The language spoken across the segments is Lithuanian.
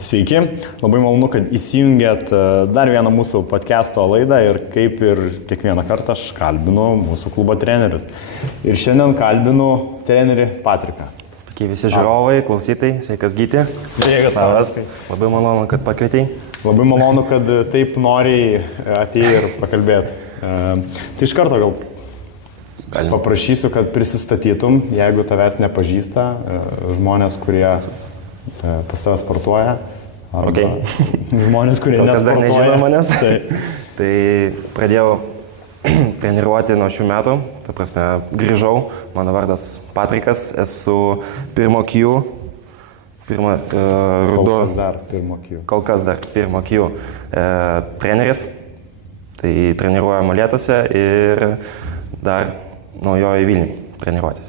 Sveiki, labai malonu, kad įsijungėt dar vieną mūsų podcast'o laidą ir kaip ir kiekvieną kartą aš kalbinu mūsų klubo trenerius. Ir šiandien kalbinu trenerį Patriką. Tokie visi žiūrovai, klausytojai, sveikas Gyti. Sveikas, Tavas. Labai malonu, kad pakvietei. Labai malonu, kad taip noriai atėjai ir pakalbėti. Tai iš karto gal paprašysiu, kad prisistatytum, jeigu tavęs nepažįsta, žmonės, kurie pas tavę sportuoja, arba žmonės, kurie nesportuoja. Dar nežino manęs. Tai pradėjau treniruoti nuo šių metų, ta prasme grįžau, mano vardas Patrikas, esu pirmo Q, kol kas dar pirmo Q treneris, tai treniruoju Molėtuose ir dar naujoji Vilniui treniruotis.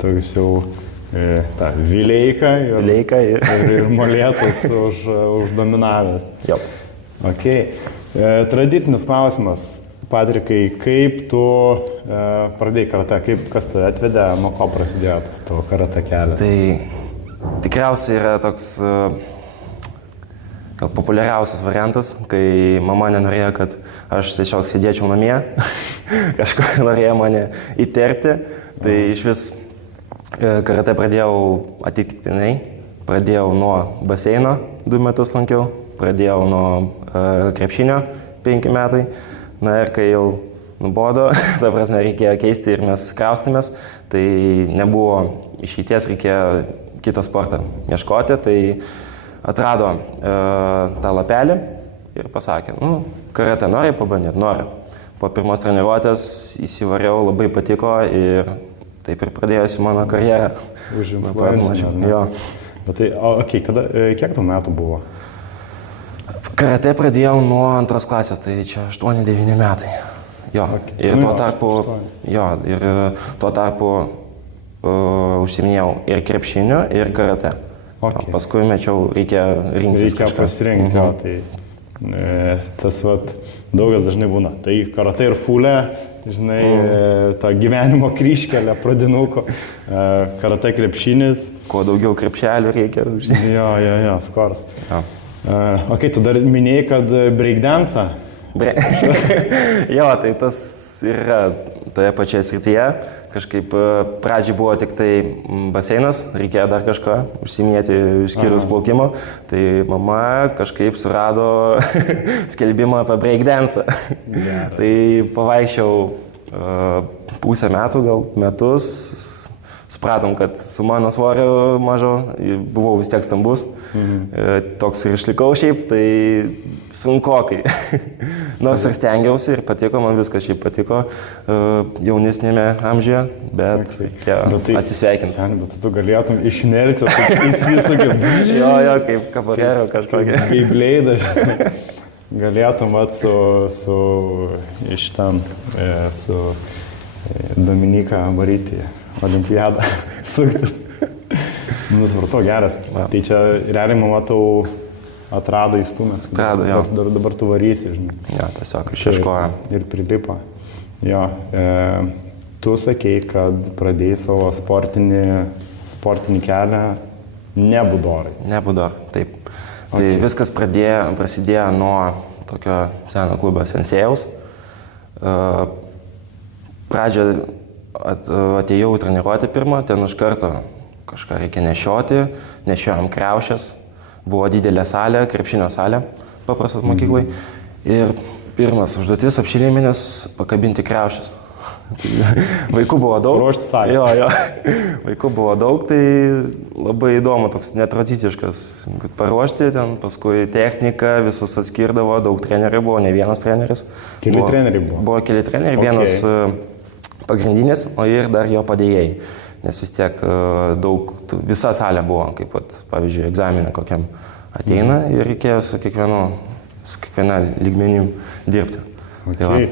Toks jau Vileika ir Molėtus uždominavęs. Jau. Okay. Tradicinis klausimas, Patrikai, kaip tu pradėjai karatė, kas tave atvedė, nuo ko prasidėjo tas tavo karatė kelias? Tai tikriausiai yra toks gal populiariausias variantas, kai mama nenorėjo, kad aš tiesiog sėdėčiau namie, kažko norėjo mane įterpti, tai iš vis karatė pradėjau atitiktinai, pradėjau nuo baseino 2 metus lankiau, pradėjau nuo krepšinio 5 metai, na ir kai jau nubodo, ta prasme reikėjo keisti ir mes kraustėmės, tai nebuvo išeities, reikėjo kitą sportą ieškoti, tai atrado tą lapelį ir pasakė, karatė nori pabandyti? Noriu. Po pirmos treniruotės įsivariau, labai patiko ir taip ir pradėjusi mano karjerą. Už influencinę, ne? Jo. Bet tai, kiek tau metų buvo? Karatė pradėjau nuo 2 klasės, tai čia 8-9 metai. Jo. Okay. Ir tuo tarpu užsiminėjau ir krepšinio, ir karatė. Okay. Paskui mečiau, reikėjo rinktis. Reikėjo pasirinkti, tai tas daugas dažnai būna. Tai karatė ir fulė, žinai, tą gyvenimo kryžkelę pradinuko, karatė krepšinis. Kuo daugiau krepšelių reikia. Jo, of course. Ok, tu dar minėjai, kad breakdance'ą. Jo, tai tas yra toje pačioje srityje. Kažkaip pradžiai buvo tik tai baseinas, reikėjo dar kažką užsiminėti išskyrus plaukimo. Tai mama kažkaip surado skelbimą apie breakdance'ą. Tai pavaikščiau pusę metų, gal metus. Supratom, kad su mano svoriu mažo, buvau vis tiek stambus. Toks ir išlikau šiaip, tai sunkokai. Nors ir stengiausi ir patiko, man viskas šiaip patiko jaunesnėme amžiuje, bet atsisveikinti. Bet tu galėtum išnerti, įsisukė. Jo, kaip kabarero kažkokia. Beibleidą, galėtum su Dominika varyti olimpiadą sukti. Nusvarto geras. Tai čia realiai mama tau atrado įstumės. Dabar tu varysi, žinai. Jo, tiesiog išieškoja. Ir prilipo. Jo. Tu sakei, kad pradėjai savo sportinį kelią nebudorai. Nebudorai, taip. Okay. Tai viskas prasidėjo nuo tokio seno klubo sensėjaus. Pradžią atėjau treniruoti pirmą, ten iš karto kažką reikia nešioti, nešiojom kriaušės, buvo didelė salė, krepšinio salė, paprastas mokyklai. Ir pirmas užduotis apšiliminis pakabinti kriaušės. Vaikų buvo daug. Ruošti salę. Jo. Vaikų buvo daug, tai labai įdomu, toks netradiciškas, kad paruošti, ten paskui technika, visus atskirdavo, daug trenerių buvo, ne vienas treneris. Keli treneriai buvo? Buvo keli treneriai, vienas pagrindinis, o ir dar jo padėjėjai. Nes vis tiek daug, visa salė buvo, kaip pavyzdžiui, egzaminą kokiam ateina ir reikėjo su kiekviena lygmenim dirbti. Okay.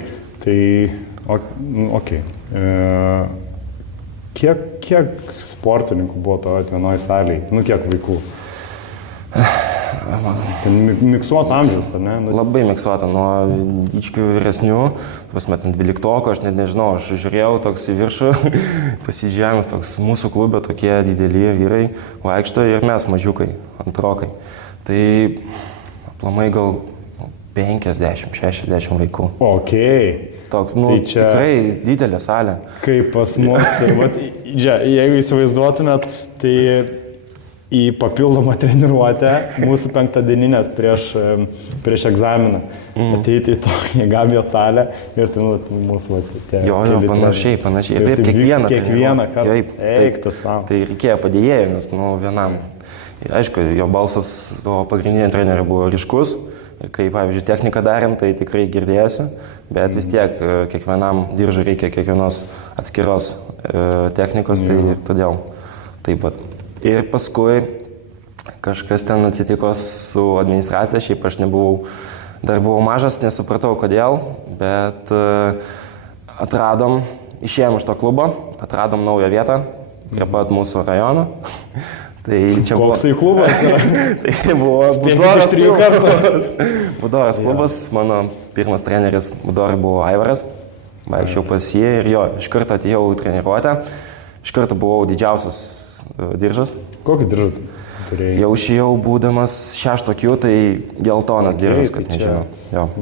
Kiek sportininkų buvo tavo vienoje salėje? Kiek vaikų? Miksuota amžiaus, ar ne? Labai miksuota, nuo dičkių vyresnių, pasmetant 12, aš net nežinau, aš žiūrėjau toks į viršų, pasižiūrėjęs toks mūsų klube tokie dideli vyrai vaikšto ir mes mažiukai, antrokai. Tai aplamai gal 50-60 vaikų. Okay. Toks, Tai čia tikrai didelė salė. kaip pas mus. Vat, jeigu įsivaizduotumėt, tai į papildomą treniruotę mūsų penktadieninės prieš egzaminą. Ateiti į tokią Gabijos salę ir tai mūsų Panašiai. Ir Taip, kiekvieną kartą. Eik tu savo. Tai reikėjo padėjėjų, nes vienam. Ir aišku, jo balsas to pagrindinio trenerio buvo ryškus. Ir kai, pavyzdžiui, techniką darėm, tai tikrai girdėjusi. Bet vis tiek kiekvienam diržui reikia kiekvienos atskiros technikos, tai ir todėl taip pat. Ir paskui kažkas ten atsitiko su administracija, šiaip aš dar buvau mažas, nesupratau kodėl, bet išėjom iš to klubo, atradom naują vietą prie pat mūsų rajono. Tai čia buvo... Koksai klubas yra? Tai buvo Budoras klubas, mano pirmas treneris Budorai buvo Aivaras, vaikščiau pas jį ir jo, iš karto atėjau į treniruotę, iš karto buvau didžiausias diržas. Kokį diržą turėjai? Jau išėjau būdamas 6 Q, tai geltonas diržas, kas nežinau.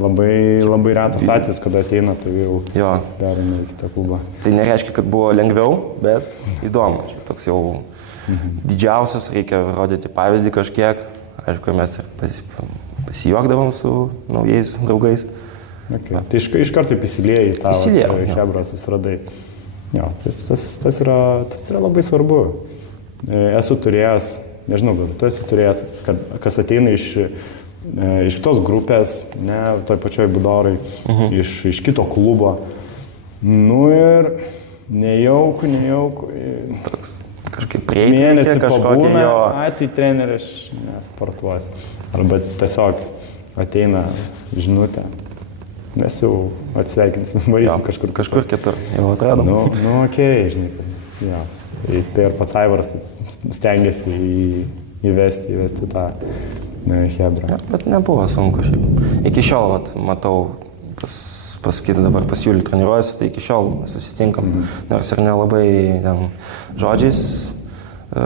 Labai retas atvejis, kada ateina, tai jau perėmė į kitą klubą. Tai nereiškia, kad buvo lengviau, bet įdomu. Toks jau didžiausias, reikia rodyti pavyzdį kažkiek. Aišku, mes ir pasijuokdavom su naujais draugais. Okay. Tai iš karto įsiliejai į tą Hebra susiradai. Jo, tas yra labai svarbu. Esu turėjęs, nežinau, bet tu esi turėjęs, kad kas ateina iš tos grupės, ne, toj pačioj Budorai, iš kito klubo. Ir nejauku. Toks kažkaip prieiti. Mėnesį pabūna, tai treneris nesportuos. Arba tiesiog ateina žinutė. Mes jau atsveikinsim, varysim kažkur kitur. Jau atradom. Okei, žinai, kad jo. Įspėjo ir pats Aivaras stengiasi įvesti tą Hebrą. Bet nebuvo sunku šiaip. Iki šiol, matau, pas kitą dabar pas Julį treniruojasi, tai iki šiol susitinkam. Nors ir nelabai žodžiais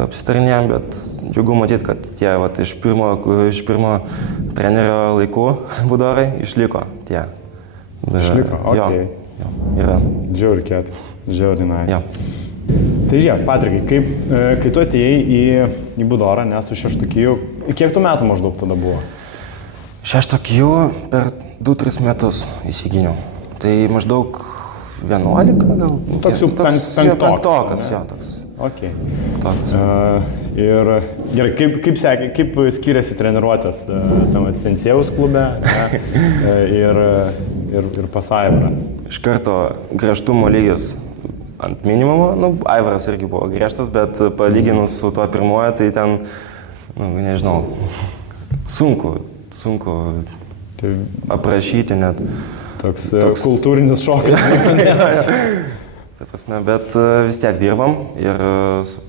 apsitarinėjom, bet džiugu matyti, kad tie iš pirmo trenerio laikų Budorai išliko tie. Išliko, okei. Yra. Žiauri kieta, žiauri nai. Jo. Tai žiūrėk, Patrikai, kai tu atėjai į Budorą, nes su 6 Q, kiek tu metų maždaug tada buvo? 6 Q per 2-3 metus įsiginiau. Tai maždaug 11 gal? Toks jau penktokas, jo, toks. Okay. Ir gerai, kaip skiriasi treniruotės tam Sensėjaus klube ir pas Aivarą? Iš karto griežtumo lygis ant minimumo. Aivaras irgi buvo griežtas, bet palyginus su tuo pirmoje, tai ten, nežinau, sunku aprašyti net. Toks kultūrinis šokas. Bet vis tiek dirbam ir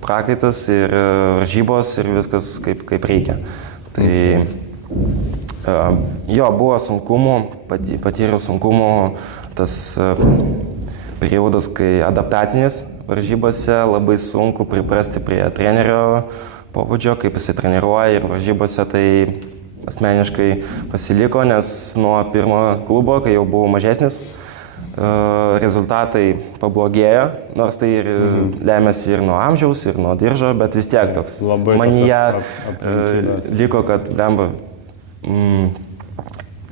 prakaitas, ir varžybos, ir viskas kaip reikia. Tai jo, buvo sunkumų, patyriau sunkumų, tas periodas, kai adaptacinis varžybose labai sunku priprasti prie trenerio pobūdžio, kaip jisai treniruoja, ir varžybose tai asmeniškai pasiliko, nes nuo pirmo klubo, kai jau buvau mažesnis, rezultatai pablogėjo, nors tai ir lemiasi ir nuo amžiaus, ir nuo diržo, bet vis tiek toks manyje liko, kad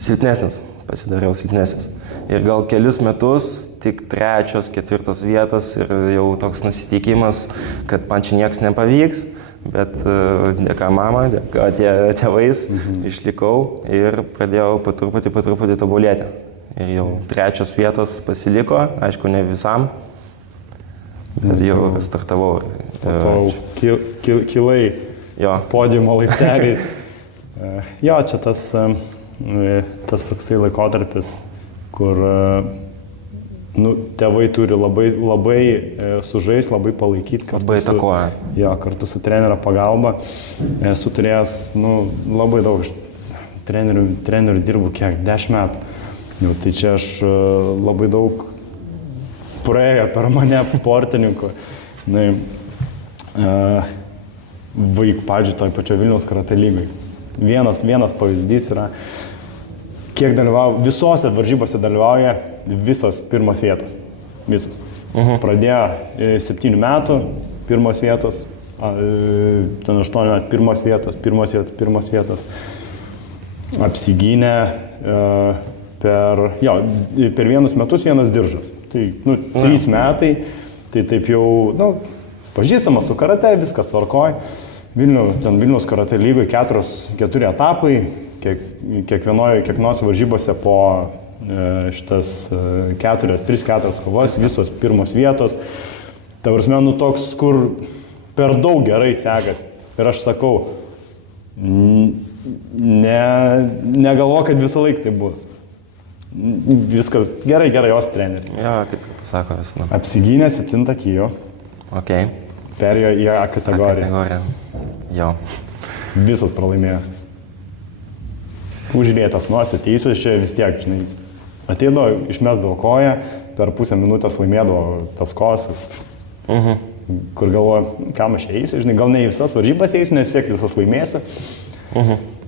silpnesnis, pasidariau silpnesnis. Ir gal kelius metus tik 3, 4 vietos ir jau toks nusiteikimas, kad man čia nieks nepavyks, bet dėka mama, dėka tėvais išlikau ir pradėjau po truputį tobulėti. Ir jau 3 vietos pasiliko, aišku, ne visam, bet jau startavau. Po to kilai podiumo laipteliais. Jo, čia tas toksai laikotarpis, kur tėvai turi labai sužais, labai palaikyti. Labai įtakoja. Jo, kartu su trenerio pagalba. Esu turėjęs labai daug trenerių dirbu kiek, 10 metų. Jau, tai čia aš labai daug praėjo per mane sportininkų. Pavyzdžiui, toj pačio Vilniaus karate lygai. vienas pavyzdys yra, kiek dalyvauja, visose varžybose dalyvauja visos pirmos vietos. Visos. Pradėjo 7 metų, pirmos vietos, ten 8 metų, pirmos vietos. Apsigynė per vienus metus vienas diržas. Tai 3 metai, tai taip jau, pažįstamas su karate, viskas tvarkoj. Vilniaus karate lygoje 4 etapai, kiekvienos varžybose po šitas 3-4 kovas, visos pirmos vietos. Ta prasme, toks, kur per daug gerai sekas. Ir aš sakau, negalvo, kad visą laiką tai bus. Viskas gerai, jos treneriai. Jo, kaip sako visada. Apsigynė 7 kilo. Ok. Perėjo į A kategoriją. Jo. Visas pralaimėjo. Užrėtas nuosi, teisės čia vis tiek, žinai. Ateidavo, išmesdavo koją, per pusę minutės laimėdavo tas kos. Kur galvoju, kam aš eisiu, žinai, gal ne į visas varžybas eisiu, nes siek visas laimėsiu.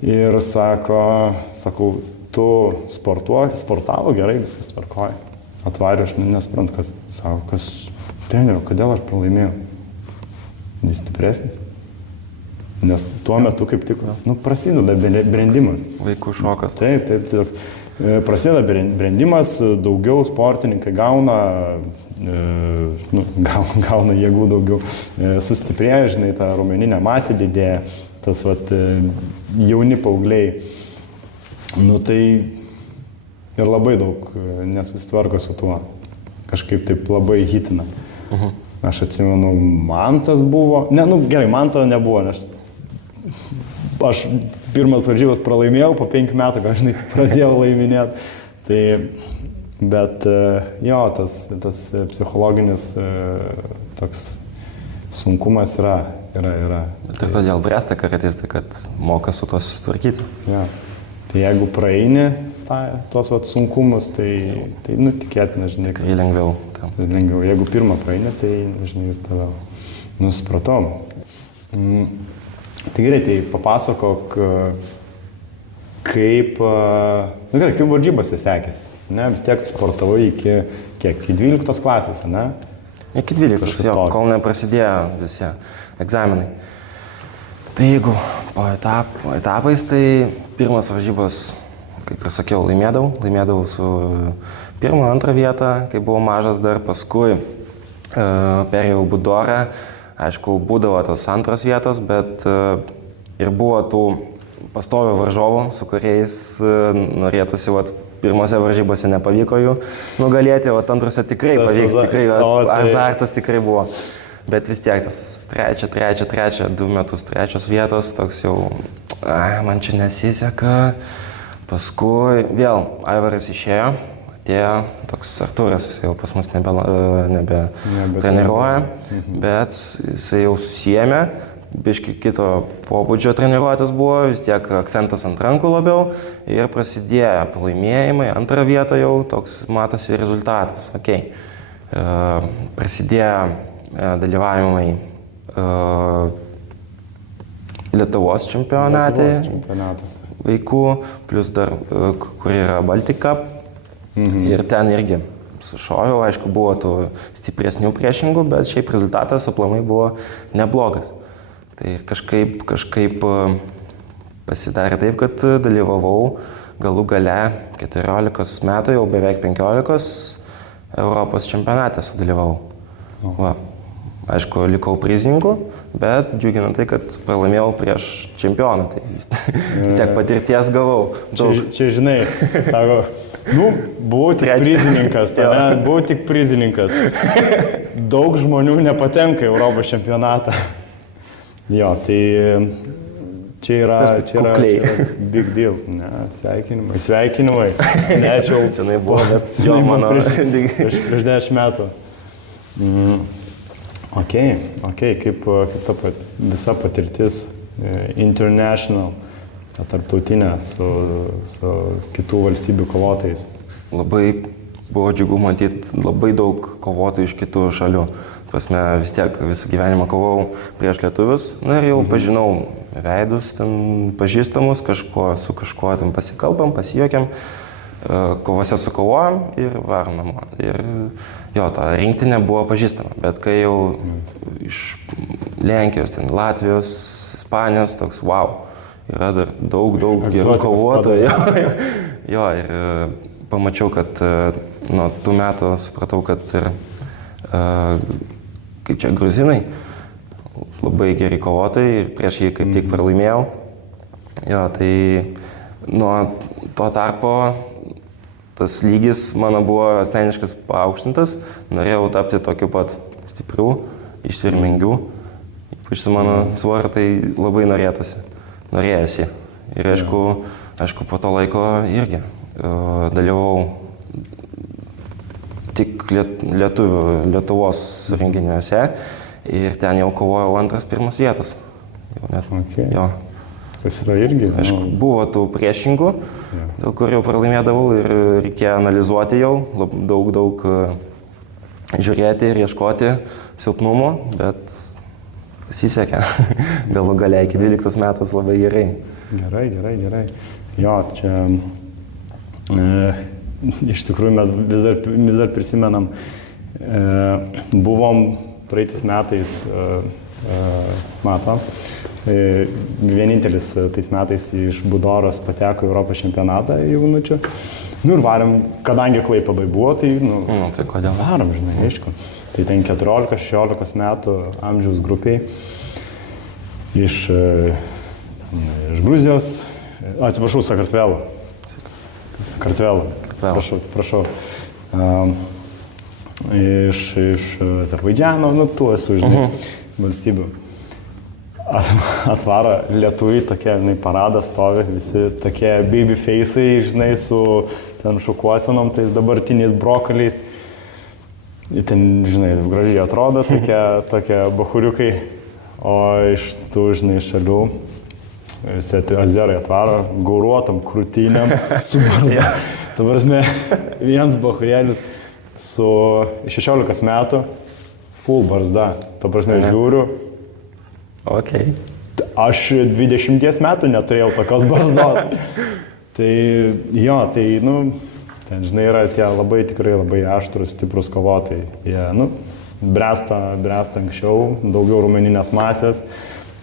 Ir sakau, tu sportavo gerai, viskas tvarkoja. Atvarė, aš nesuprantu, kas treneriu, kodėl aš pralaimėjau. Jis stipresnis. Nes tuo metu kaip tik, prasideda brendimas. Vaikų šokas. Taip. Prasideda brendimas, daugiau sportininkai gauna jėgų daugiau, sustiprėja, žinai, ta raumeninė masė didėja, tas jauni paaugliai. Tai ir labai daug nesusitvarko su tuo. Kažkaip taip labai hitina. Aš atsimenu, Mantas buvo, gerai, Manto nebuvo, nes aš pirmas varžybas pralaimėjau, po 5 metų, žinai, pradėjau laiminėti. Bet jo, tas psichologinis toks sunkumas yra. Ir todėl bręsta karatistai, kad moka su to susitvarkyti. Ja. Tai jeigu praeini tuos sunkumus, tai tikėtina, žinai. Tikrai lengviau. Lengviau. Jeigu pirmą praeini, tai, žinai, ir toliau. Supratom. Tai gerai, tai papasakok, kaip varžybose sekėsi. Vis tiek sportavai iki 12 klasės, ne? Iki 12, kol neprasidėjo visi egzaminai. Tai jeigu po etapais, tai pirmas varžybos, kaip ir sakiau, laimėdavau su 1-2 vietą, kai buvau mažas dar, paskui perėjau Budorą. Aišku, būdavo tos 2 vietos, bet ir buvo tų pastovių varžovų, su kuriais norėtųsi, pirmose varžybose nepavyko jų nugalėti, o antrose tikrai pavyks, azartas tikrai buvo. Bet vis tiek tas 2 metus 3 vietos, toks jau, man čia nesiseka. Paskui vėl Aivaras išėjo. Atėjo toks Artūras, jis jau pas mus nebe treniruoja, bet jisai jau susijėmė, biški kito pobūdžio treniruotis buvo, vis tiek akcentas ant rankų labiau ir prasidėjo pralaimėjimai, 2 vietą jau toks matosi rezultatas. Okay. Prasidėjo dalyvavimai Lietuvos čempionate vaikų, plus dar, kur yra Baltic Cup. Ir ten irgi sušoviau, aišku, buvo tų stipresnių priešingų, bet šiaip rezultatas aplamai buvo neblogas. Tai kažkaip pasidarė taip, kad dalyvavau galų gale 14 metų, jau beveik 15 Europos čempionate sudalyvavau. Aišku, likau prizininku, bet džiugina tai, kad pralaimėjau prieš čempioną, tai vis tiek patirties gavau. Čia žinai, sako, buvau tik prizininkas, Daug žmonių nepatenka į Europos čempionatą. Jo, tai čia yra big deal. Ne, sveikinimai. Ne, čia jau buvo, prieš 10 metų. Ok, kaip ta visa patirtis international, tarptautinė su kitų valstybių kovotojais? Labai buvo džiugu matyti labai daug kovotojų iš kitų šalių. Prasme, vis tiek visą gyvenimą kovau prieš lietuvius, na ir jau pažinau veidus, ten pažįstamus, su kažkuo ten pasikalbam, pasijuokiam, kovose sukovojam ir varom namo. Ir jo, ta rinktinė buvo pažįstama, bet kai jau iš Lenkijos, ten Latvijos, Ispanijos, toks wow, yra dar daug gerų kovotojų. Jo, ir pamačiau, kad nuo tų metų supratau, kad ir kaip čia gruzinai, labai geri kovotojai ir prieš jį kaip tik pralaimėjau. Jo, tai nuo to tarpo tas lygis mano buvo asmeniškas paaukštintas, norėjau tapti tokiu pat stiprių, ištvermingių, ypač su mano svoriu tai labai norėjosi. Ir aišku, po to laiko irgi dalyvau tik Lietuvos renginiuose ir ten jau kovojau 2-1 vietas. Okay. Jo. Kas yra irgi? Aišku, buvo tų priešingų, dėl kurių pralaimėdavau ir reikėjo analizuoti jau, daug žiūrėti ir ieškoti silpnumo, bet pasisekė. Galų gale iki 12 metais labai gerai. Gerai. Jo, čia iš tikrųjų mes vis dar prisimenam, buvom praeitais metais, vienintelis tais metais iš Budoros pateko į Europos čempionatą jaunučių. Nu ir varėm, kadangi Klaipėdoj buvo, tai, tai kodėl? Varom, žinai, aišku. Tai ten 14-16 metų amžiaus grupiai iš Gruzijos, atsiprašau, Sakartvelo. Atsiprašau. Iš Azerbaidžiano, tų esu, žinai, valstybių. Atvaro lietuviai, tokie, žinai, paradas stovi, visi tokie baby face'ai, žinai, su ten šukuosenom, tais dabartiniais brokoliais. Ir ten, žinai, gražiai atrodo, tokie bachuriukai, o iš tų, žinai, šalių visi azerai atvaro, gauruotam krūtynėm, su barzda. Ta prasme, vienas bachurėlis su 16 metų, full barzda. Ta prasme, žiūriu. Okay. Aš 20 metų neturėjau tokios barzdos. Tai jo, ten, žinai, yra tie tikrai labai aštrus, stiprus kovotojai. Jie, bręsta anksčiau, daugiau raumeninės masės,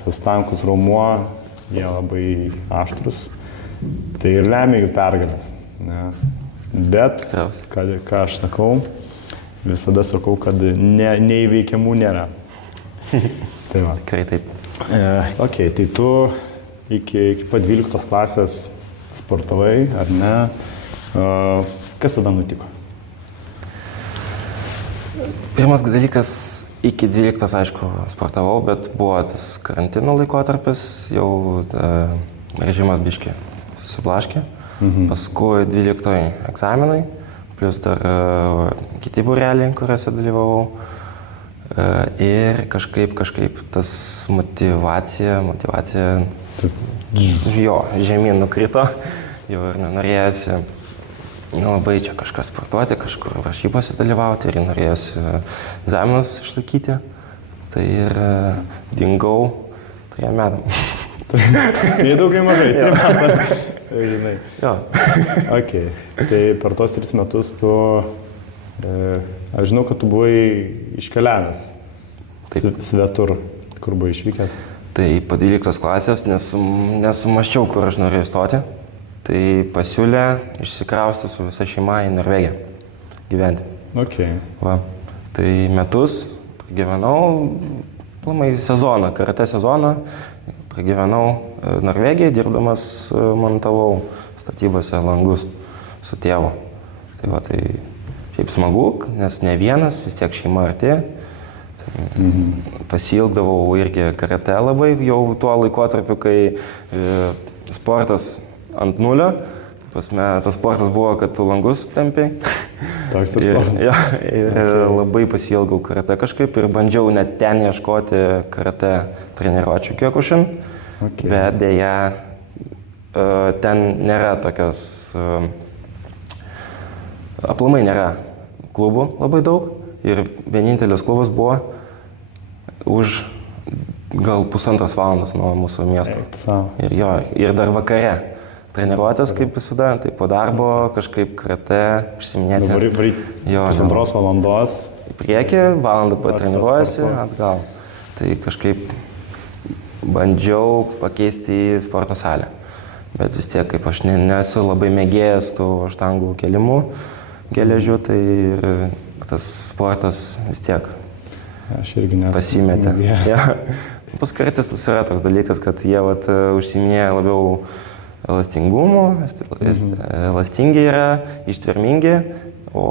tas tankus raumuo, jie labai aštrus, tai ir lemia jų pergalės. Ne. Bet, ką aš sakau, visada sakau, kad neįveikiamų nėra. Tai va. Tikrai taip. Okay, tai tu iki pat 12 klasės sportavai, ar ne? Kas tada nutiko? Pirmas dalykas, iki 12, aišku, sportavau, bet buvo tas karantino laikotarpis, jau režimas biškį susiblaškė. Paskui 12 egzaminai, plus dar kiti būreliai, kuriuose dalyvavau. Ir kažkaip tas motivacija jo, žemyn nukrito, jau ir nenorėjosi labai čia kažką sportuoti, kažkur varžybose dalyvauti ir norėjosi egzaminus išlaikyti. Tai ir dingau 3 metam. Nei daug, nei mažai, 3 metai. Žinai. Jo. Okay. Tai per tos 3 metus tu, aš žinau, kad tu buvai iškeliavęs svetur, kur buvai išvykęs. Tai po 12 klasės nesumasčiau, kur aš norėjau stoti. Tai pasiūlė išsikraustyti su visa šeima į Norvegiją gyventi. Okay. Va. Tai metus pragyvenau, sezoną, karate sezoną, pragyvenau Norvegiją, dirbdamas montavau statybose langus su tėvu. Tai va, tai šiaip smagu, nes ne vienas, vis tiek šeima arti. Pasilgdavau irgi karate labai, jau tuo laikotarpiu, kai sportas ant nulio. Tas sportas buvo, kad tu langus tempiai. Toks ir sportas. Ir labai pasilgau karate kažkaip ir bandžiau net ten ieškoti karate treniruočių Kyokushin. Okay. Bet dėja, ten nėra tokios aplamai nėra klubų labai daug ir vienintelis klubas buvo už gal 1,5 valandos nuo mūsų miesto. Ir dar vakare treniruotės kaip visada, tai po darbo kažkaip karate užsiminėti. Dabar 1,5 valandos. Į priekį, valandą patreniruojasi, atgal. Tai kažkaip bandžiau pakeisti į sporto salę. Bet vis tiek, kaip aš nesu labai mėgėjęs tų štangų kelimų geležių, tai tas sportas vis tiek pasimetė. Pas karatistus yra toks dalykas, kad jie užsiminėja labiau elastingumu, elastingi yra, ištvermingi, o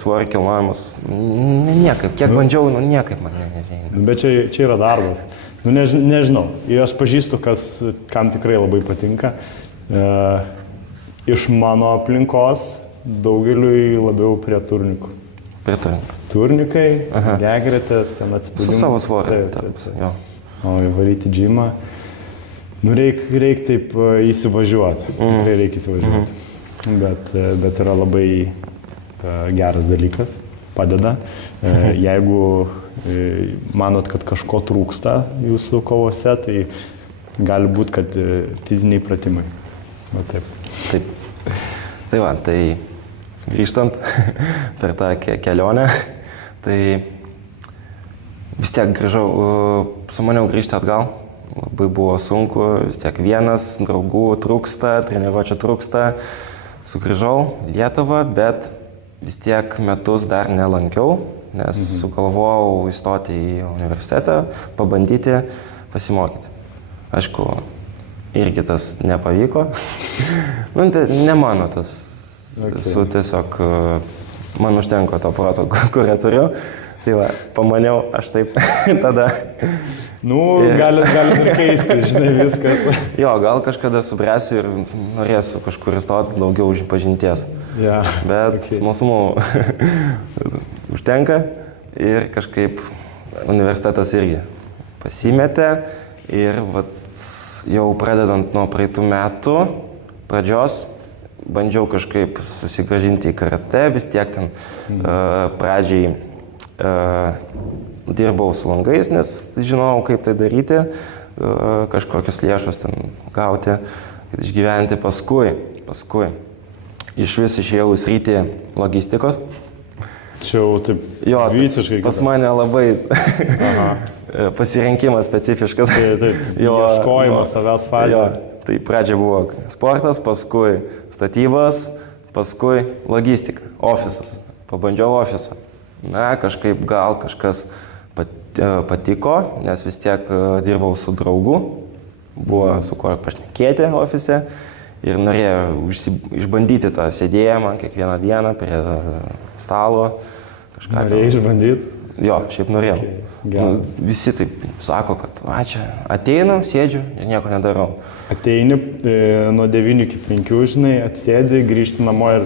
svorio kilnojimas niekaip. Kiek bandžiau, niekaip man nežinau. Bet čia yra darbas. Nežinau. Aš pažįstu, kam tikrai labai patinka. Iš mano aplinkos daugeliui labiau prie turnikų. Prie turnikų. Turnikai, gegretės, ten atsipūdimas. Su savo svoriu. O įvaryti džimą. Reik taip įsivažiuoti. Tikrai reikia įsivažiuoti. Bet yra labai geras dalykas. Padeda. Jeigu manot, kad kažko trūksta jūsų kovose, tai gali būti, kad fiziniai pratimai. Va taip. Tai grįžtant per tą kelionę, tai vis tiek grįžau, sumaniau grįžti atgal. Labai buvo sunku, vis tiek vienas, draugų trūksta, treniruočio trūksta. Sugrįžau į Lietuvą, bet vis tiek metus dar nelankiau, nes sugalvojau įstoti į universitetą, pabandyti pasimokyti. Aišku, irgi tas nepavyko. Ne mano tas. Esu tiesiog, man užtenko to proto, kurią turiu. Tai va, pamaniau, aš taip tada. Galit ir keisti, žinai, viskas. Jo, gal kažkada subręsiu ir norėsiu kažkur įstoti daugiau pažinties. Bet smalsumų užtenka ir kažkaip universitetas irgi pasimetė ir jau pradedant nuo praeitų metų pradžios bandžiau kažkaip susigrąžinti į karate, vis tiek ten pradžiai dirbau su langais, nes žinojau, kaip tai daryti, kažkokius lėšus ten gauti, kad išgyventi. Paskui iš vis išėjau į sritį logistikos. Čia jau taip visiškai. Pas mane labai pasirinkimas specifiškas. Ieškojimas savęs fazė. Tai pradžia buvo sportas, paskui statybos, paskui logistika, ofisas. Pabandžiau ofisą. Kažkaip gal kažkas patiko, nes vis tiek dirbau su draugu, buvo su kuo pašnekėti ofise ir norėjau išbandyti tą sėdėjimą kiekvieną dieną prie stalo. Norėjai išbandyti? Jo, šiaip norėjau. Visi taip sako, kad čia ateinu, sėdžiu ir nieko nedarau. Ateini nuo 9 iki 5, žinai, atsėdi, grįžti namo ir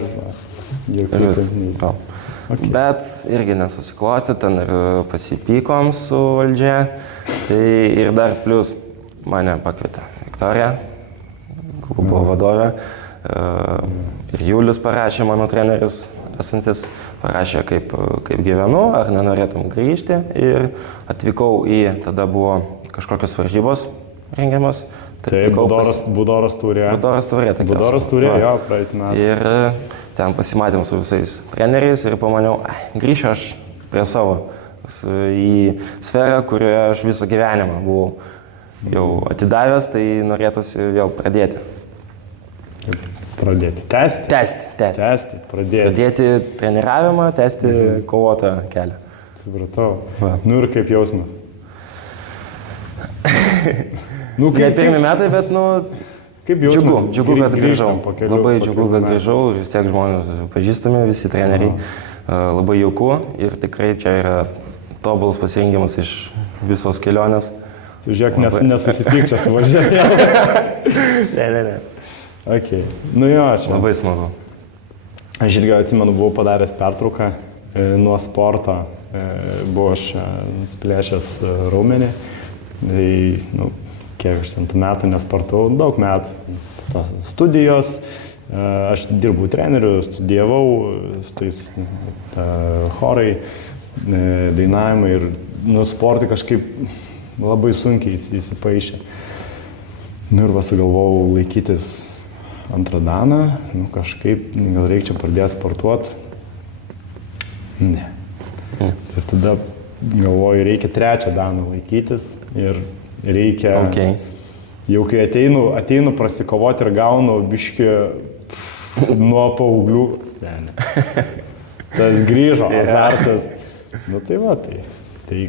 jokių. Bet irgi nesusiklosti, ten ir pasipykom su valdžia. Tai ir dar plus mane pakvietė Viktorija, klubo vadovė. Ir Julius parašė, mano treneris esantis, parašė, kaip gyvenu, ar nenorėtum grįžti. Ir atvykau tada buvo kažkokios varžybos rengiamos. Tai Budoros turė. Budoros turė, jo, praeitį metą. Ir ten pasimatėm su visais treneriais ir pamaniau, grįšiu aš prie savo, į sferą, kurioje aš visą gyvenimą buvau jau atidavęs, tai norėtųsi vėl pradėti. Tęsti. Pradėti treniravimą, tęsti kovotą kelią. Supratau. Ir kaip jausmas? Ne pirmi metai, bet kaip jausmas? Džiugu, kad grįžau. Labai džiugu, kad grįžau. Vis tiek žmonės pažįstami, visi treneriai. Labai jauku ir tikrai čia yra tobulas pasirinkimas iš visos kelionės. Tu žiūrėk, nesusipyk čia su važiavė. Ne. Okay. Jo, čia. Labai smagu. Aš irgi atsimenu, buvau padaręs pertrauką nuo sporto. Buvau aš splėšęs raumenį. Tai, kiek aš ten tų metų nesportavau, daug metų. Studijos, Aš dirbau treneriu, studijavau, chorai, dainavimai ir sportai kažkaip labai sunkiai įsipaišė. Ir sugalvojau laikytis antrą daną, kažkaip gal reikia pradėti sportuoti. Ne. Ir tada galvoju, reikia trečią daną laikytis ir reikia, jau kai ateinu prasikovoti ir gaunu biškį nuo paauglių, tas grįžo, azartas. Tai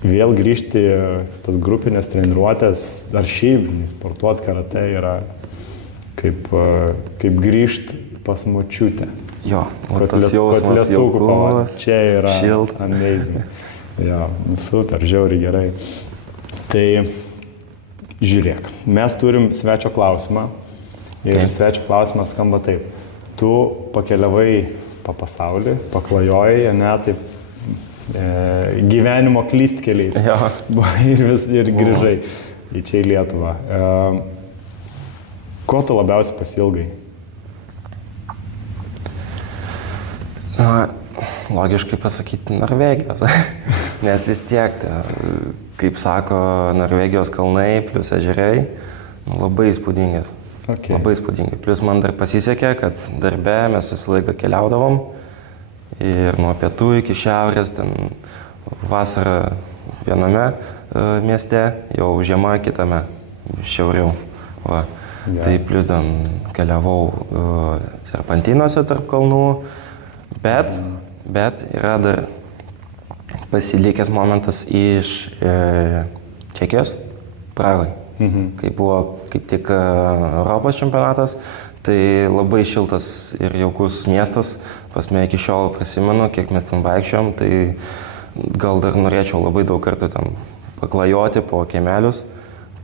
vėl grįžti tas grupinės treniruotės, ar šiaip sportuoti karate yra kaip grįžti pas močiutę. Jo, tas jausmas jaukus, čia yra šilta. Amazing. Jo, super, žiauriai gerai. Tai žiūrėk, mes turim svečio klausimą ir svečio klausimas skamba taip. Tu pakeliavai po pasaulį, paklajojai, taip gyvenimo klystkeliais ir grįžai į čia į Lietuvą. Ko tu labiausiai pasilgai? Logiškai pasakyti Norvegijos, nes vis tiek, kaip sako, Norvegijos kalnai plus ežerai, labai įspūdingas. Labai įspūdingai. Plus man dar pasisekė, kad darbe mes visą laiką keliaudavom ir nuo pietų iki šiaurės, ten vasarą viename mieste, jau žiema kitame, šiauriau. Tai plus ten keliavau serpantinuose tarp kalnų. Bet yra dar pasilikęs momentas iš Čekijos, Prahoj, kai buvo kaip tik Europos čempionatas, tai labai šiltas ir jaukus miestas, pas mane iki šiol prisimenu, kiek mes ten vaikščiojom, tai gal dar norėčiau labai daug kartų ten paklajoti po kiemelius,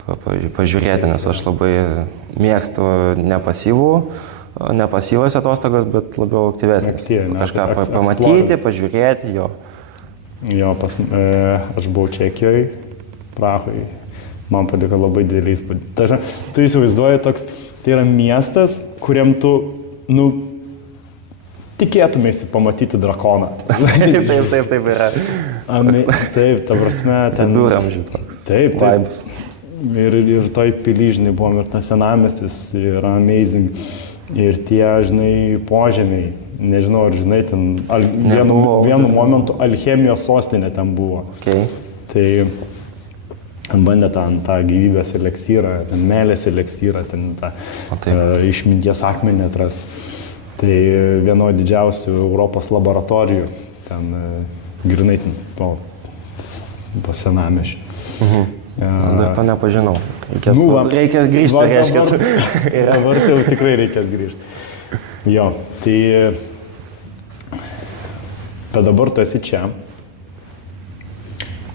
pažiūrėti, nes aš labai mėgstu nepasyvios atostogos, bet labiau aktyvesnės. Kažką pamatyti, pažiūrėti, jo. Jo, aš buvau Čekijoje, Prahoje, man patiko labai didelį įspūdį. Tu įsivaizduoji tai yra miestas, kuriam tu, tikėtumėsi pamatyti drakoną. Taip yra. Taip, ta prasme, ten... Viduramžių toks. Taip. Ir toj pilyžinai buvom, ir tas senamiestis yra amazing. Ir tie, požemiai, nežinau, ar žinai, ten vienu momentu alchemijos sostinė ten buvo. Tai bandė tą gyvybės eliksyrą, meilės eliksyrą, išminties akmenį atras. Tai vieno didžiausių Europos laboratorijų, ten grinai po senamiesčiu. Dar to nepažinau. Reikia grįžti, reiškia. Dabar tai jau tikrai reikia grįžti. Jo, tai... Bet dabar tu esi čia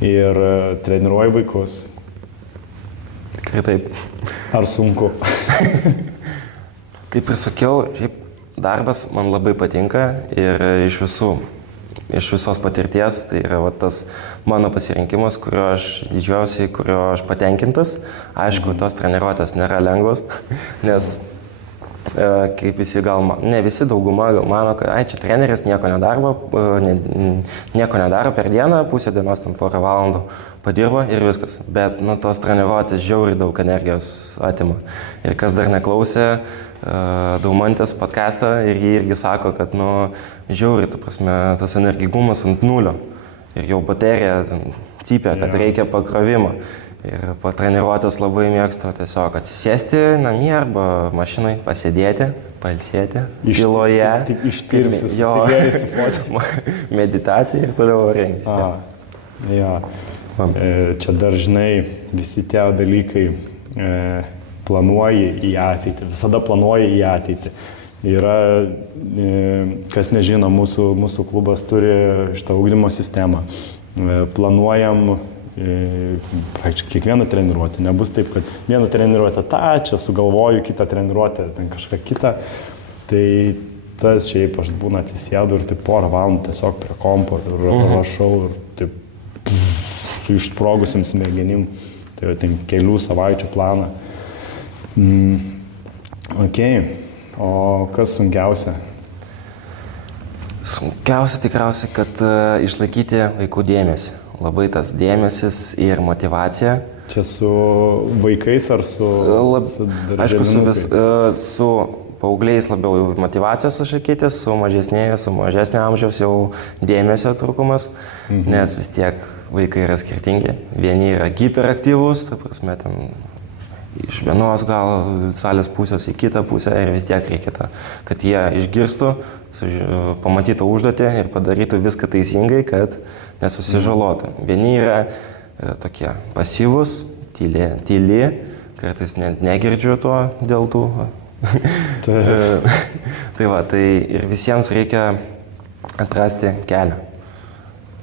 ir treniruoji vaikus. Tikrai taip. Ar sunku? Kaip ir sakiau, šiaip darbas man labai patinka ir iš visos patirties, tai yra tas mano pasirinkimas, kurio aš didžiausiai, kurio aš patenkintas. Aišku, tos treniruotės nėra lengvos, nes kaip visi ne visi, dauguma gal mano, kad čia treneris nieko nedaro per dieną, pusę dienos, ten porą valandų padirba ir viskas. Bet tos treniruotės žiauriai daug energijos atima. Ir kas dar neklausė Daumantės podcastą ir jį irgi sako, kad žiauriai, tas energigumas ant nulio. Ir jau baterija cypia, kad reikia pakrovimo. Ir po treniruotės labai mėgstu tiesiog atsisėsti namie arba mašinai, pasėdėti, pailsėti, tyloje. Tik ištirpsi, susigėrėsi fotį. Meditacija ir toliau rengtis. Čia dar, visi tie dalykai planuoji į ateitį, visada planuoji į ateitį. Yra, kas nežino, mūsų klubas turi šitą ugdymo sistemą. Planuojam praktiškai kiekvieną treniruotę. Nebus taip, kad vieną treniruotę čia sugalvoju, kitą treniruotę, ten kažką kitą. Tai tas šiaip aš būna atsisėdu ir taip porą valandų tiesiog prie kompo ir rašau ir taip su išsprogusiam smegenim. Tai jau ten kelių savaičių planą. O kas sunkiausia? Sunkiausia tikriausiai, kad išlaikyti vaikų dėmesį. Labai tas dėmesis ir motyvacija. Čia su vaikais ar su Aišku, darželinukais? su paaugliais labiau motyvacijos išlaikyti, su mažesnio amžiaus jau dėmesio trūkumas, nes vis tiek vaikai yra skirtingi. Vieni yra hiperaktyvūs, ta prasme, ten iš vienos gal salės pusės į kitą pusę ir vis tiek reikia, kad jie išgirstų, pamatytų užduotį ir padarytų viską teisingai, kad nesusižalotų. Vieni yra tokie pasyvūs, tyli, kartais net negirdžiu to dėl tų. Tai ir visiems reikia atrasti kelią.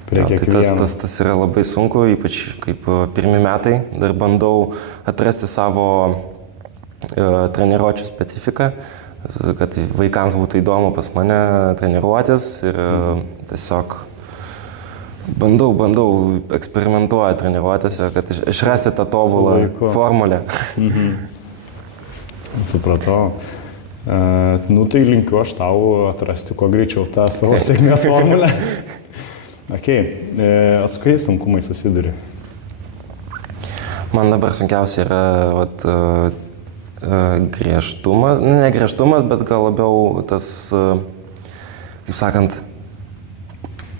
Tas yra labai sunku, ypač kaip pirmi metai, dar bandau atrasti savo treniruočių specifiką, kad vaikams būtų įdomu pas mane treniruotis ir tiesiog bandau eksperimentuoti treniruotėse, kad išrasti tą tobulą formulę. Supratau. Tai linkiu aš tau atrasti kuo greičiau tą savo sėkmės formulę. Su kokiais sunkumais susiduri? Man dabar sunkiausia yra griežtumas, ne griežtumas, bet gal labiau tas, kaip sakant,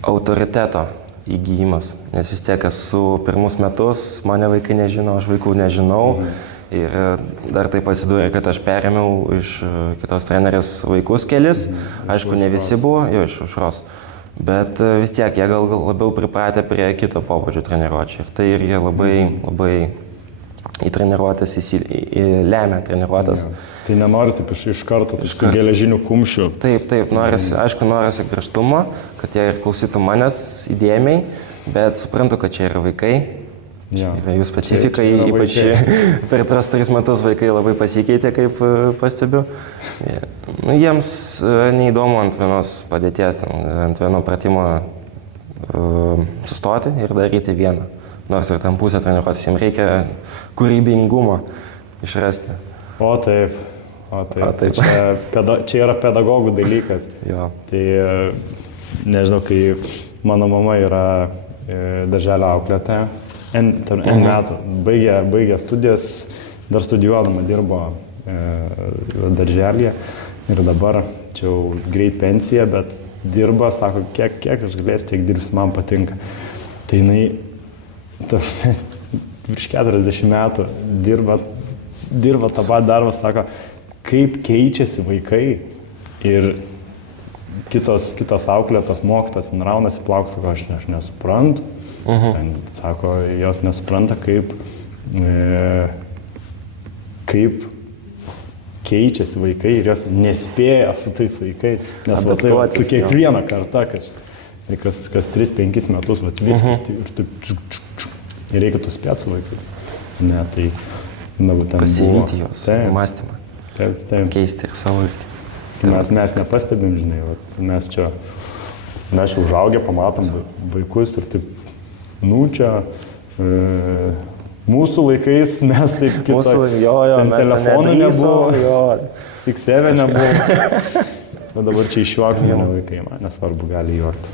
autoriteto įgyjimas. Nes vis tiek esu pirmus metus, mane vaikai nežino, aš vaikų nežinau. Ir dar taip pasidūrė, kad aš perėmiau iš kitos trenerės vaikus kelis. Aišku, ne visi buvo, iš Aušros. Bet vis tiek jie gal labiau pripratę prie kito pobūdžio treniruočių. Ir tai irgi labai į treniruotės lemia treniruotės. Tai nenori taip iš karto, su geležiniu kumščiu. Taip, norisi griežtumo, kad jie ir klausytų manęs įdėmiai, bet suprantu, kad čia yra vaikai. Yra jų specifika, ypač per tuos 3 metus vaikai labai pasikeitė, kaip pastebiu. Jiems neįdomu ant vienos padėties, ant vieno pratimo sustoti ir daryti vieną. Nors ir tam pusę treniruotis, jiems reikia kūrybingumo išrasti. O taip. Tai čia yra pedagogų dalykas. Tai nežinau, kai mano mama yra darželio auklėtoja, N metų, baigė studijas, dar studijuodama dirbo darželyje ir dabar čia jau greit pensija, bet dirba, sako, kiek aš galėsiu, tiek dirbsiu, man patinka. Tai jinai virš 40 metų dirba tą patį darbą, sako, kaip keičiasi vaikai ir kitos auklėtos mokytos, raunasi plauks, sako, aš nesuprantu. Sako, jos nesupranta, kaip keičiasi vaikai ir jos nespėja su tais vaikais. Nes su kiekviena karta, kas 3-5 metus, viską ir reikia tu spėti su vaikais. Ne, tai būtent pasivyti jos mąstymą. Taip. Keisti ir savo irgi. Mes nepastebim, žinai, mes čia užaugę, pamatom vaikus ir taip, čia mūsų laikais mes taip ten telefonų nebuvo, 6-7 nebuvo, o dabar čia išjuoks mano vaikai, man nesvarbu, gali juokti.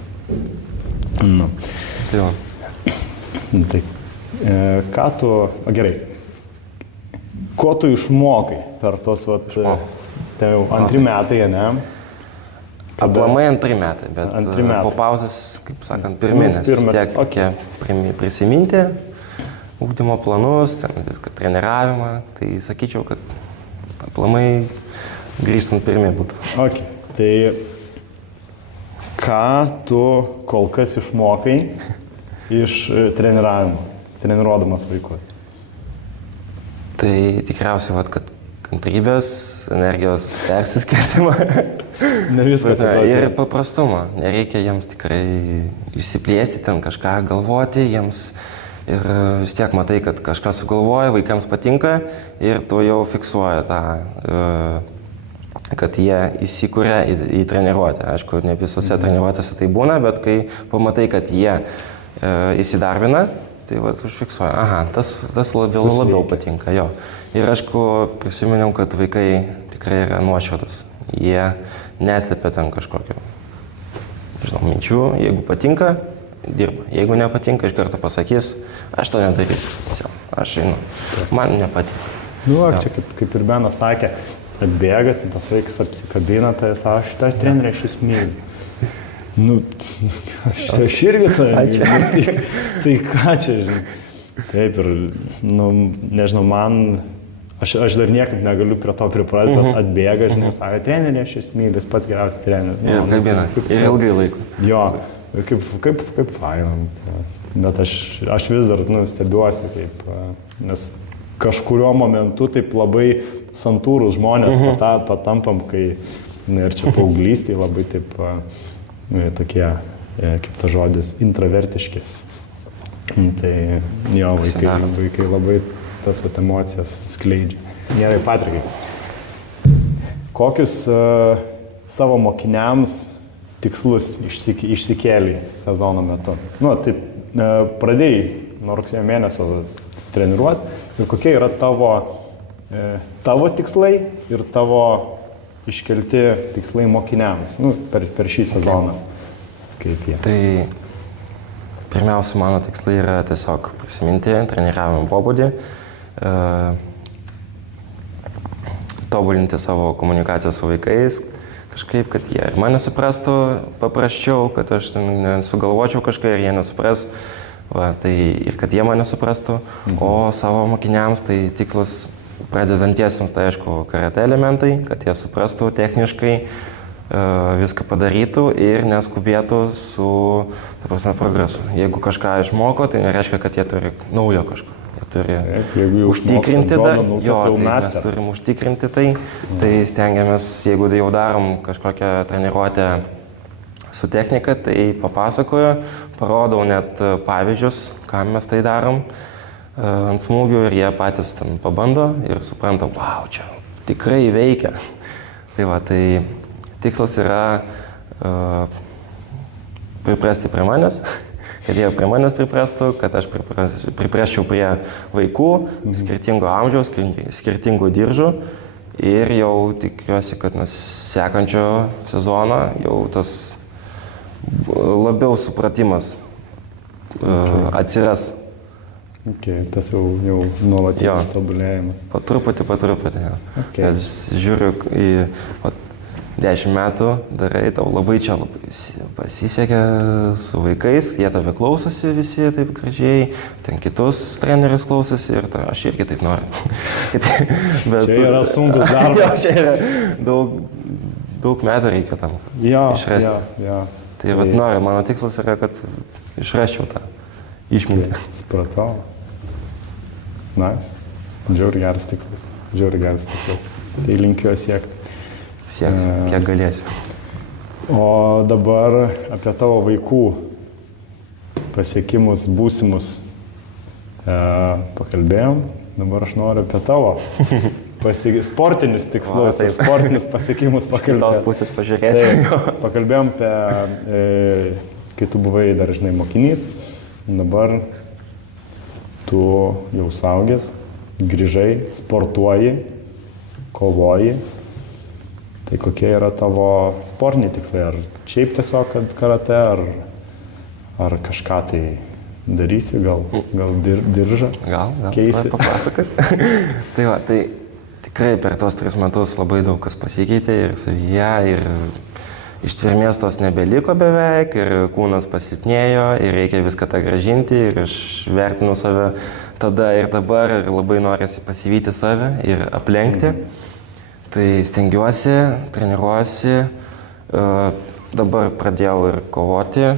Tai, gerai, ko tu išmokai per tos, tai jau 2 metai, ne? Aplamai 2 metai, bet po pauzės, kaip sakant, pirminės. Tiek prisiminti ugdymo planus, treniravimą, tai sakyčiau, kad aplamai grįžtant pirmie būtų. Tai ką tu kol kas išmokai iš treniravimo, treniruodamas vaikus? Tai tikriausiai, kad kantrybės, energijos persiskirstymą. Ne viskas. Ir paprastumą. Nereikia jiems tikrai išsiplėsti, ten kažką galvoti, jiems ir vis tiek matai, kad kažką sugalvoja, vaikams patinka ir tu jau fiksuoja tą, kad jie įsikūrė į treniruotę. Aišku, ne visose treniruotėse tai būna, bet kai pamatai, kad jie įsidarbina, tai užfiksuoja, tas labiau patinka, jo. Ir aišku, prisiminiau, kad vaikai tikrai yra nuoširdūs. Jie neslėpia ten kažkokio, žinau, minčių. Jeigu patinka, dirba. Jeigu nepatinka, iš karto pasakys, aš to nedarysiu. Aš einu. Man nepatinka. Nu, čia kaip ir Benas sakė, atbėga, tas vaikas apsikabina, tai sako, aš tą trenerį aš jūs myliu. Nu, aš irgi to myliu. Tai ką čia, žinai. Taip ir, nu, nežinau, man, aš dar niekaip negaliu prie to pripratyti, bet atbėga, žinai, sako, trenerį aš jūs myliu, jis pats geriausias treneris. Ir kalbina, ir ilgai laiko. Jo, kaip faina. Bet aš vis dar stebiuosi, nes kažkurio momentu taip labai santūrus žmonės patampam, kai ir čia paauglystėje labai taip tokie, kaip ta žodis, intravertiški. Tai jo, vaikai labai tas emocijas skleidžia. Gerai, Patrikai, kokius savo mokiniams tikslus išsikėlė sezono metu? Nu, taip, pradėjai nuo rugsėjo mėnesio treniruoti ir kokie yra tavo tikslai ir tavo iškelti tikslai mokiniams, nu, per šį sezoną, kaip jie? Tai pirmiausia, mano tikslai yra tiesiog prisiminti treniravimo pobūdį, tobulinti savo komunikaciją su vaikais, kažkaip, kad jie ir mane suprastų paprasčiau, kad aš nesugalvočiau kažką ir jie nesupras, tai ir kad jie mane suprastų, o savo mokiniams tai tikslas pradedantiesiems, tai aišku, karate elementai, kad jie suprastų techniškai, viską padarytų ir neskubėtų su, ta prasme, progresu. Jeigu kažką išmoko, tai nereiškia, kad jie turi naujo kažko. Jie turi užtikrinti, mes turim užtikrinti tai stengiamės, jeigu jau darom kažkokią treniruotę su technika, tai papasakoju, parodau net pavyzdžius, kam mes tai darom ant smūgių ir jie patys ten pabando ir supranta, wow, čia tikrai veikia. Tai va, tai tikslas yra priprasti prie manęs, kad jie prie manęs priprastų, kad aš priprasčiau prie vaikų, skirtingo amžiaus, skirtingų diržų ir jau tikiuosi, kad nuo sekančio sezono jau tas labiau supratimas atsiras. Tas jau nuolatinis tobulėjimas. Po truputį, ja. Aš žiūriu į 10 metų darai, tau labai pasisekė su vaikais, jie tave klausosi visi taip gražiai, ten kitus trenerius klausosi ir aš irgi taip noriu. Čia yra sunkus darbas. Čia yra daug metų reikia tam išrasti. Tai noriu, mano tikslas yra, kad išrasčiau tą išmintį. Supratau. Nice. Žiauriai geras tikslas. Tai linkiu siekti. Kiek galėsiu. O dabar apie tavo vaikų pasiekimus būsimus pakalbėjom. Dabar aš noriu apie tavo sportinius tikslus ir sportinius pasiekimus pakalbėti. Kitos pusės pažiūrėti. Pakalbėjom apie, kai tu buvai dar žinai mokinys, dabar tu jau suaugęs, grįžai, sportuoji, kovoji. Tai kokie yra tavo sportiniai tikslai? Ar šiaip tiesiog karate, ar kažką tai darysi, gal diržą keisi? Gal, papasakas. Tai tikrai per tos 3 metus labai daug kas pasikeitė ir savyje, ir ištvermės tos nebeliko beveik, ir kūnas pasilpnėjo, ir reikia viską tą grąžinti, ir aš vertinu save tada ir dabar, ir labai norisi pasivyti save ir aplenkti. Tai stengiuosi, treniruosi, dabar pradėjau ir kovoti,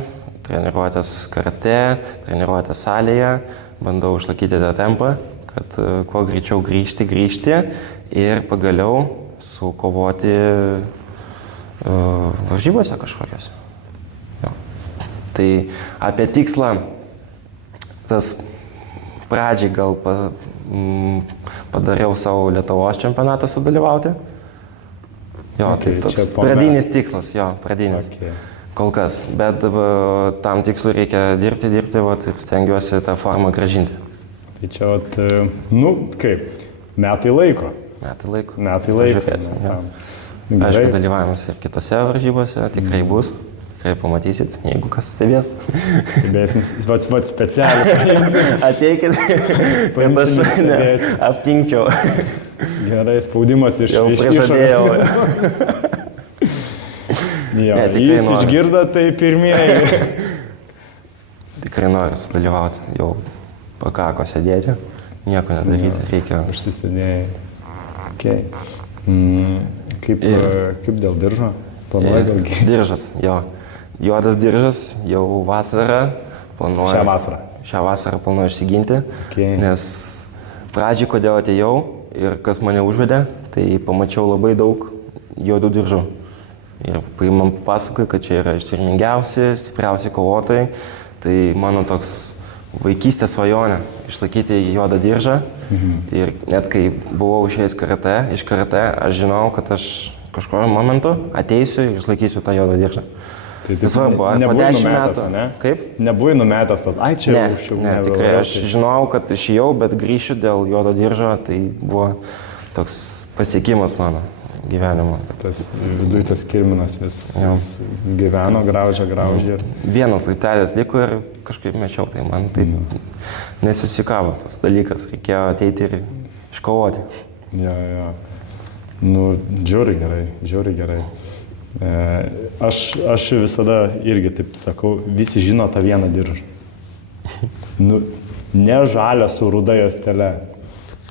treniruotės karate, treniruotės salėje, bandau išlaikyti tą tempą, kad kuo greičiau grįžti ir pagaliau sukovoti varžybose kažkokios. Jo. Tai apie tikslą, tas pradžiai gal padariau savo Lietuvos čempionatą sudalyvauti. Jo, tai toks pradinis tikslas, pradinis. Kol kas, bet tam tikslui reikia dirbti ir stengiuosi tą formą grąžinti. Tai čia, kaip, metai laiko. Metai laiko. Aišku, dalyvavimas ir kitose varžybose tikrai bus. Tikrai pamatysit, jeigu kas stebės. Stebėsim, vat specialiai. Ateikit, kad aš aptinkčiau. Gerai, spaudimas iš prižadėjau. Jis išgirdo, tai pirmieji. Tikrai noriu sudalyvauti, jau pakako sėdėti, nieko nedaryti, reikia. Užsisėdėjai. Okay. Kaip dėl diržo? Diržas, jo. Juodas diržas, jau vasarą planuoju. Šią vasarą planuoju išsiginti, nes pradžiai, kodėl atėjau ir kas mane užvedė, tai pamačiau labai daug juodų diržų. Ir man pasakoja, kad čia yra ištvermingiausi, stipriausi kovotojai. Tai mano toks vaikystės svajonė išlaikyti juodą diržą. Ir net kai buvau išėjęs iš karate, aš žinau, kad aš kažkurio momentu ateisiu ir išlaikysiu tą juodą diržą. Tai svarbu, ar po 10 metų, ne? Kaip? Nebuvai numetęs tos, čia užšiau. Ne, tikrai, aš žinau, kad išėjau, bet grįšiu dėl juodo diržo, tai buvo toks pasiekimas mano gyvenimo. Tas viduje tas kirminas vis gyveno, graužia. Vienas laiptelis liko ir kažkaip mečiau, tai man taip nesusikavo tas dalykas, reikėjo ateiti ir iškovoti. Jo. Nu, žiūri gerai. Aš visada irgi taip sakau, visi žino tą vieną diržą. Nu, ne žalia su ruda juostele.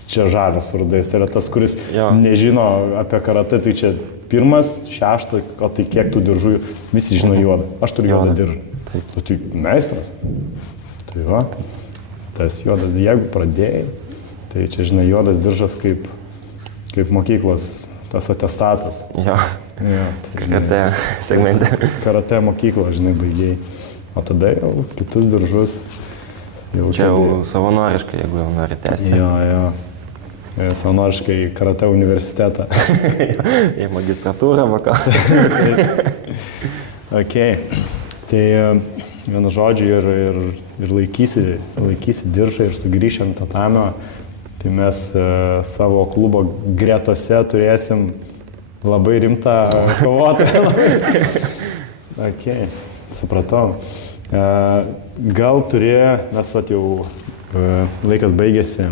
Čia žalia su ruda juostele. Tas, kuris nežino apie karatė, tai čia 1, 6, o tai kiek tų diržų, visi žino juodą. Aš turiu juodą diržą. Tu meistras. Tai va, tas juodas, jeigu pradėjai, tai čia, žinai, juodas diržas kaip mokyklos tas atestatas. Karate segmente. Karate mokyklą, žinai, baigėjai. O tada jau kitus diržus. Čia jau savanoriškai, jeigu jau nori tęsti. Jo. Savanoriškai karate universitetą. Į magistratūrą vakarą. Ok. Tai vienu žodžiu ir laikysi diržą ir sugrįši ant tatamio. Tai mes savo klubo gretose turėsim labai rimtą kovotoją. Ok, supratau. Gal mes jau laikas baigėsi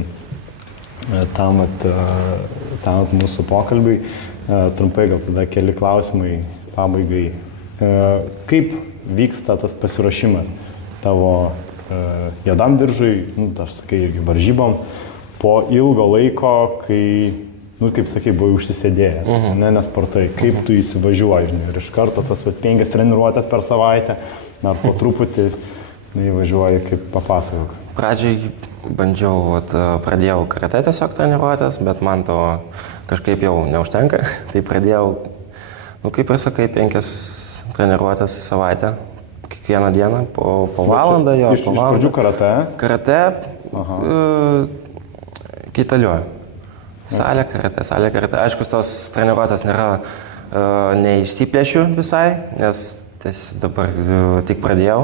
tam mūsų pokalbiui. Trumpai gal tada keli klausimai pabaigai. Kaip vyksta tas pasiruošimas tavo juodam diržui, dar sakai, irgi varžybom, po ilgo laiko, kai, kaip sakai, buvai užsisėdėjęs, nesportai, kaip tu įsivažiuoji, žinai, ir iš karto tas 5 treniruotės per savaitę, ar po truputį įvažiuoji, kaip papasakok. Pradžiai pradėjau karate tiesiog treniruotės, bet man to kažkaip jau neužtenka, tai pradėjau, kaip ir sakai, 5 treniruotės į savaitę, kiekvieną dieną, po valandą jo. Iš pradžių karate? Karate, kaitaliuoju. Salė karate. Aišku, tos treniruotės nėra, neišsiplėšiu visai, nes dabar tik pradėjau,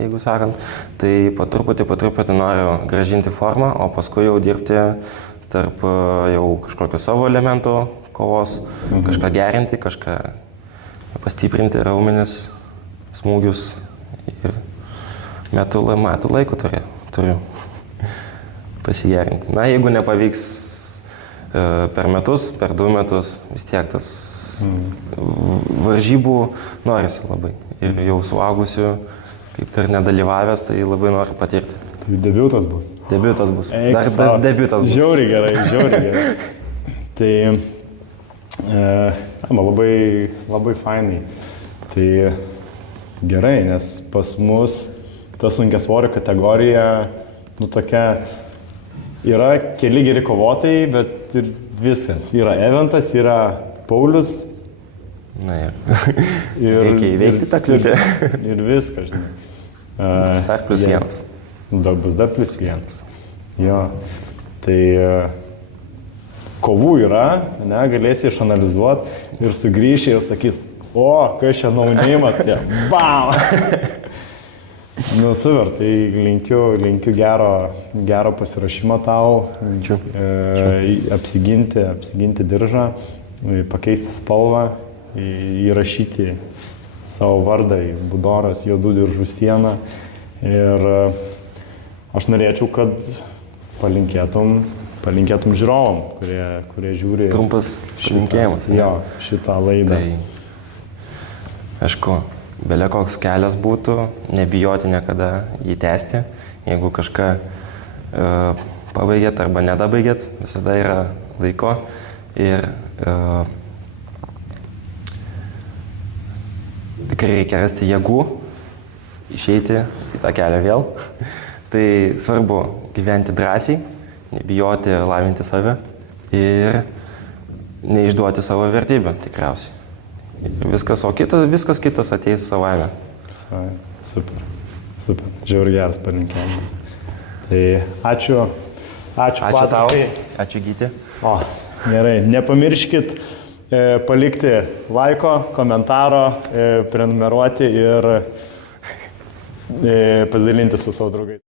jeigu sakant. Tai po truputį noriu grąžinti formą, o paskui jau dirbti tarp jau kažkokių savo elementų kovos, kažką gerinti, kažką pastiprinti raumenis, smūgius ir metų laiko turiu pasigerinti. Na, jeigu nepavyks per metus, per 2 metus, vis tiek tas varžybų norisi labai. Ir jau suaugusiu, kaip dar nedalyvavęs, tai labai noriu patirti. Tai debiutas bus. Debiutas bus. Dar debiutas bus. Žiauriai gerai. Tai labai fainai. Tai gerai, nes pas mus ta sunkiasvorio kategorija, tokia, yra keli geri kovotojai, bet ir viskas. Yra Eventas, yra Paulius. Na ir reikia įveikti tą kliūtę. Ir viskas, žinai. Bus dar +1. Bus dar +1. Jo. Tai kovų yra, galėsi išanalizuoti ir sugrįši ir sakys, kas čia naunėjimas, bam! Super, tai linkiu gero pasirašymo tau, apsiginti diržą pakeisti spalvą, įrašyti savo vardą į Budoras juodų diržų sieną. Ir aš norėčiau, kad palinkėtum žiūrovom, kurie žiūri Trumpas palinkėjimas. Jo, šitą laidą. Tai, aišku, belia koks kelias būtų, nebijoti niekada jį tęsti. Jeigu kažką pabaigėt arba nedabaigėt, visada yra laiko. Ir tikrai reikia rasti jėgų, išeiti į tą kelią vėl. Tai svarbu gyventi drąsiai, nebijoti lavinti save ir neišduoti savo vertybių tikriausiai. Ir viskas kitas ateis savaime. Super. Žiauriai geras palinkėjimas. Tai ačiū tau. Ačiū Gyti. Gerai, nepamirškit palikti laiko, komentaro, prenumeruoti ir pasidalinti su savo draugais.